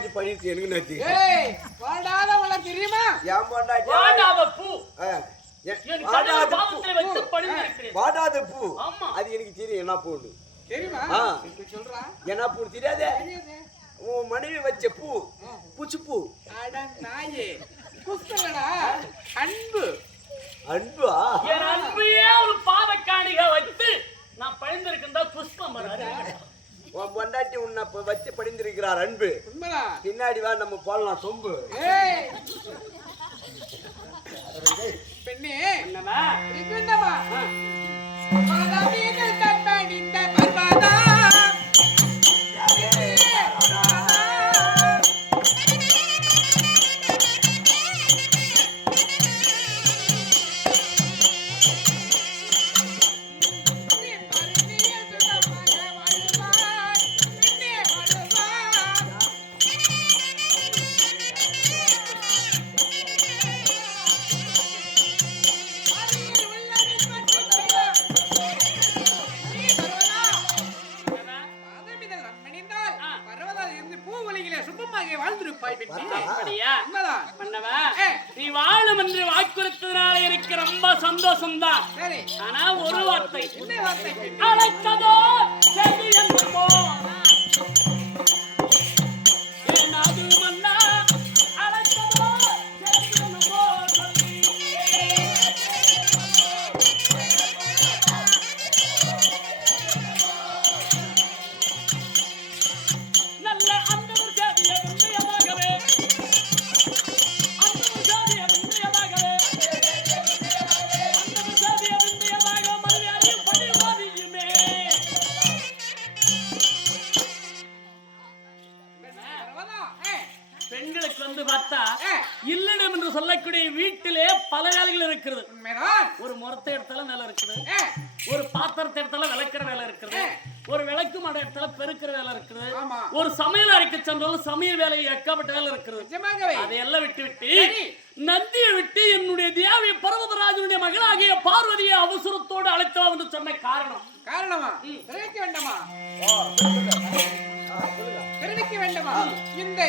பொண்டாட்டி பண்ணிட்டு எனக்கு நாச்சு தெரியுமா? ஏன் பொண்டாட்டி பூ. அது எனக்கு தெரியும் என்ன பூன்னு. தெரியுமா? என்ன பூ தெரியாதே? உன் மனைவி வச்ச பூ பூச்சி பூ நாயே. அன்பு. அன்பு? என்ன வச்சு படிந்திருக்கிறார் அன்பு. பின்னாடி வா நம்ம போடலாம் சொம்பு. பெண்ணே. என்னமா சந்தோஷம் தான் ஆனா ஒரு வார்த்தை. அழைத்ததோ செவி என்று போ பாத்திரத்தை எடுத்தாலும் விளக்குற வேலை இருக்குது. ஒரு விளக்கு மட இடத்துல பெருக்கிற வேலை இருக்குது. ஒரு சமையல் அறைக்கு சென்றாலும் சமையல் வேலை ஏக்கப்பட்ட வேலை இருக்குது. அதையெல்லாம் விட்டு விட்டு நந்தியை விட்டு என்னுடைய தேவிய பர்வதராஜனுடைய மகளாகிய பார்வதியை அவசரத்தோடு அழைத்தா வந்து சொன்ன காரணம். காரணமா? வேண்டாமா? வேண்டாமா? இந்த.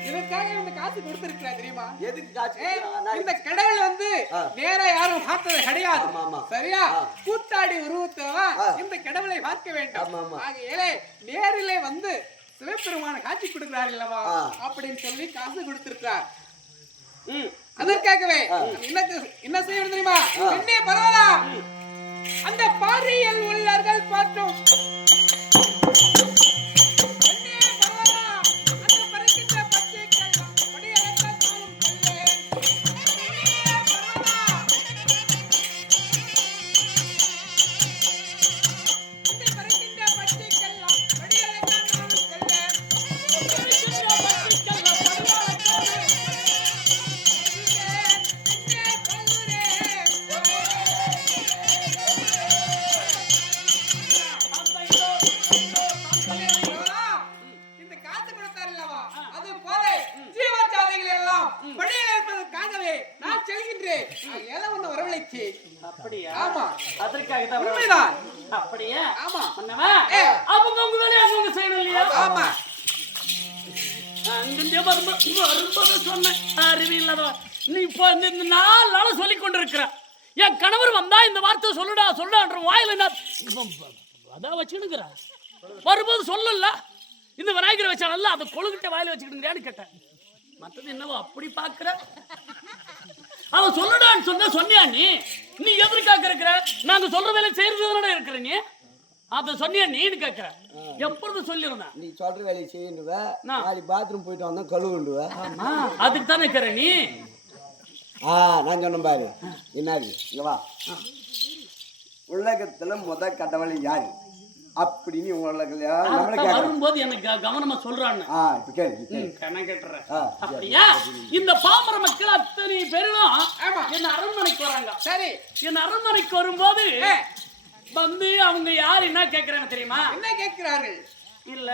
இதற்காக இந்த காசு கொடுத்திருக்கிறா தெரியுமா எதுக்கு காசு இந்த கடவுள் வந்து. நேரா யாரும் பார்த்தது கிடையாது. சரியா. கூத்தாடி உருவத்தவன் ஆ. இந்த கடவுளை பார்க்க வேண்டும். ஆகையாலே நேரிலே வந்து சிவபெருமான காட்சி கொடுக்கிறார் இல்லவா. அப்படின்னு சொல்லி காசு கொடுத்திருக்கிறார். அதற்காகவே என்ன என்ன செய்யணும் தெரியுமா என்னே பரவாயில்ல அந்த பாரியில் உள்ளர்கள் பார்த்தோம் நான் ஏதோ ஒண்ணு வரவழைச்சு அப்படியா? ஆமா. அதற்காக தான் உண்மைதான். அப்படியா? ஆமா. பண்ணவா ஏ. அவங்க உங்க வேலையை அவங்க செய்யணும் இல்லையா? ஆமா. அங்கிருந்தே வரும்போது வரும்போது சொன்னேன் அறிவில்லாதவா நீ இப்போ இந்த நாலு நாள சொல்லி கொண்டிருக்கிற. என் கணவர் வந்தா இந்த வார்த்தை சொல்லுடா சொல்லுடான்ற வாயில ப- அதான் வரும்போது சொல்லல. இந்த விநாயகரை வச்சானல்ல அதை கொழுகிட்ட வாயில வச்சுக்கிட்டுங்கிறான்னு கேட்டேன். மற்றது என்னவோ அப்படி பார்க்கிற. அவன் சொல்லுடான்னு சொன்னா சொன்னியா நீ? நீ எதற்காக இருக்கிற நாங்க சொல்ற வேலை செய்யறதுதானே இருக்கிற நீ. அதை சொன்னியா நீன்னு கேட்கிற எப்பொழுது சொல்லியிருந்தேன் நீ சொல்ற வேலையை செய்யணுவ. நான். நாளைக்கு பாத்ரூம் போயிட்டு வந்தா கழுவுண்டுவ. அதுக்கு தானே இருக்கிற நீ? ஆ நான் சொன்னேன் பாரு. என்ன இங்க வா. உலகத்துல முத கடவுள் யாரு? அப்படின்னு கேட்கறேன் வரும்போது எனக்கு கவனமா சொல்றான்னு. அப்படியா? இந்த பாமர மக்கள் அத்தனை பேரும் ஆமா. என்ன அரண்மனைக்கு வராங்க. சரி. என் அரண்மனைக்கு வரும்போது வந்து அவங்க யார் என்ன கேக்குறாங்க தெரியுமா? என்ன கேட்கிறார்கள் இல்ல.